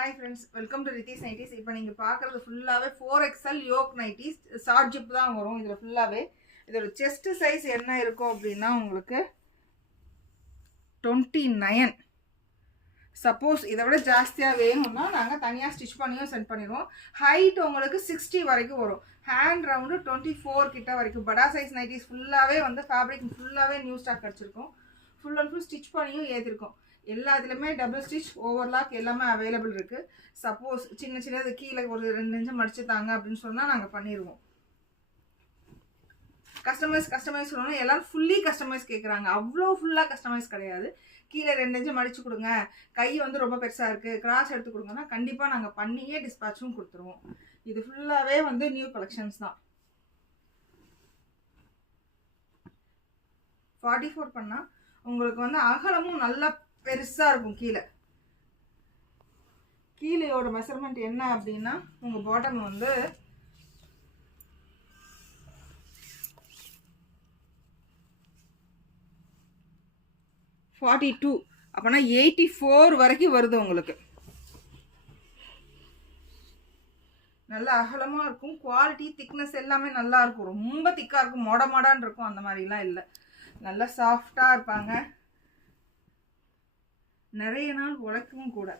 Hi friends, welcome to Riti's Nighties. இப்போ நீங்க பார்க்குறது ஃபுல்லாவே 4XL yoke nighties short zip தான் வரும். இதுல ஃபுல்லாவே இதோட செஸ்ட் சைஸ் என்ன இருக்கும் அப்படின்னா உங்களுக்கு 29. சப்போஸ் இதை விட ஜாஸ்தியாக வேணும்னா நாங்கள் தனியாக ஸ்டிச் பண்ணியும் சென்ட் பண்ணிடுவோம். ஹைட் உங்களுக்கு 60 வரைக்கும் வரும். ஹேண்ட் ரவுண்டு 24 கிட்ட வரைக்கும். படா சைஸ் நைட்டிஸ் ஃபுல்லாகவே வந்து ஃபேப்ரிக் ஃபுல்லாகவே நியூ ஸ்டாக் கிடச்சிருக்கும். ஃபுல் அண்ட் ஃபுல் ஸ்டிச் பண்ணியும் ஏற்றிருக்கோம். எல்லா இதுலையுமே டபுள் ஸ்டிச் ஓவர்லாக் எல்லாமே அவைலபிள் இருக்குது. சப்போஸ் சின்ன சின்னது கீழே ஒரு 2 இன்ச்சு மடிச்சுட்டாங்க அப்படின்னு சொன்னால் நாங்கள் பண்ணிடுவோம். கஸ்டமைஸ் சொல்லணும். எல்லோரும் ஃபுல்லி கஸ்டமைஸ் கேட்குறாங்க. அவ்வளோ ஃபுல்லாக கஸ்டமைஸ் கிடையாது. கீழே 2 இன்ச்சு மடிச்சு கொடுங்க, கை வந்து ரொம்ப பெருசாக இருக்குது, கிராஸ் எடுத்து கொடுங்கன்னா கண்டிப்பாக நாங்கள் பண்ணியே டிஸ்பேச்சும் கொடுத்துருவோம். இது ஃபுல்லாகவே வந்து நியூ கலெக்ஷன்ஸ் தான். 44 பண்ணால் உங்களுக்கு வந்து அகலமும் நல்லா பெருசாக இருக்கும். கீழேயோட மெஷர்மெண்ட் என்ன அப்படின்னா உங்கள் பாட்டம் வந்து 42, அப்போனா 84 வரைக்கும் வருது உங்களுக்கு. நல்லா அகலமாக இருக்கும். குவாலிட்டி திக்னஸ் எல்லாமே நல்லா இருக்கும். ரொம்ப திக்காக இருக்கும், மொடான்னு இருக்கும். அந்த மாதிரிலாம் இல்லை. நல்லா சாஃப்டாக இருப்பாங்க. நிறைய நாள் உழைக்கவும் கூட.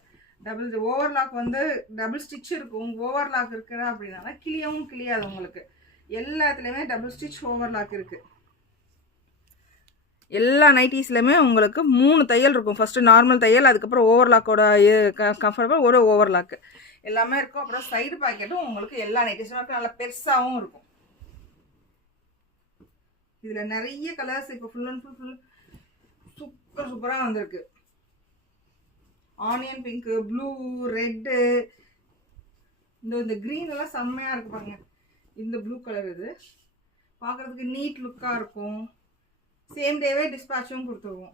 ஓவர்லாக் வந்து டபுள் ஸ்டிச் இருக்கும். ஓவர்லாக் இருக்கிற அப்படின்னா கிளியவும் கிளியாது உங்களுக்கு. எல்லாத்துலேயுமே டபுள் ஸ்டிச் ஓவர்லாக் இருக்குது. எல்லா நைட்டிஸ்லையுமே உங்களுக்கு 3 தையல் இருக்கும். ஃபஸ்ட்டு நார்மல் தையல், அதுக்கப்புறம் ஓவர்லாக்கோட கம்ஃபர்டபுள் ஒரு ஓவர்லாக்கு எல்லாமே இருக்கும். அப்புறம் சைடு பாக்கெட்டும் உங்களுக்கு எல்லா நைட்டிஸும் இருக்கும். நல்லா பெருசாகவும் இருக்கும். இதில் நிறைய கலர்ஸ் இப்போ ஃபுல் அண்ட் ஃபுல் சூப்பராக வந்திருக்கு. ஆனியன் பிங்க்கு, ப்ளூ, ரெட்டு, இந்த க்ரீன் எல்லாம் செம்மையாக இருக்கு பாருங்க. இந்த ப்ளூ கலர் இது பார்க்குறதுக்கு நீட் லுக்காக இருக்கும். சேம் டேவே டிஸ்பேச்சும் கொடுத்துருவோம்.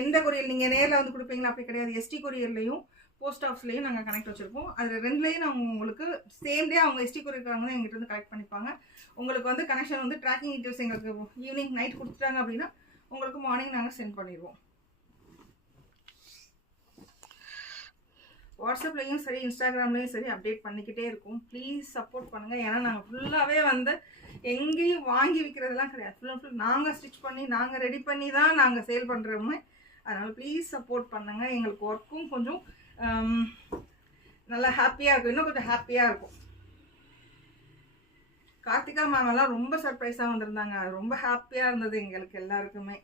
எந்த கொரியர் நீங்கள் நேரில் வந்து கொடுப்பீங்களா அப்படி கிடையாது. எஸ்டி கொரியர்லையும் போஸ்ட் ஆஃபீஸ்லையும் நாங்கள் கனெக்ட் வச்சுருக்கோம். அதில் 2லேயும் நாங்கள் உங்களுக்கு சேம் டே அவங்க எஸ்டி கொரியர்க்காரங்க தான் எங்கிட்ட வந்து கலெக்ட் பண்ணிப்பாங்க. உங்களுக்கு வந்து கனெக்ஷன் வந்து ட்ராக்கிங் டீட்டெயில்ஸ் எங்களுக்கு ஈவினிங் நைட் கொடுத்துட்டாங்க அப்படின்னா உங்களுக்கு மார்னிங் நாங்கள் சென்ட் பண்ணிடுவோம். வாட்ஸ்அப்லேயும் சரி, இன்ஸ்டாகிராம்லேயும் சரி அப்டேட் பண்ணிக்கிட்டே இருக்கும். ப்ளீஸ் சப்போர்ட் பண்ணுங்கள். ஏன்னா நாங்கள் ஃபுல்லாகவே வந்து எங்கேயும் வாங்கி விற்கிறதுலாம் கிடையாது. ஃபுல் அண்ட் ஃபுல் நாங்கள் ஸ்டிச் பண்ணி நாங்கள் ரெடி பண்ணி தான் நாங்கள் சேல் பண்ணுறோமே. அதனால் ப்ளீஸ் சப்போர்ட் பண்ணுங்கள். எங்களுக்கு ஒர்க்கும் கொஞ்சம் நல்லா ஹாப்பியாக இருக்கும். இன்னும் கொஞ்சம் ஹாப்பியாக இருக்கும். கார்த்திகா மேமெல்லாம் ரொம்ப சர்ப்ரைஸாக வந்திருந்தாங்க. ரொம்ப ஹாப்பியாக இருந்தது எங்களுக்கு எல்லாருக்குமே.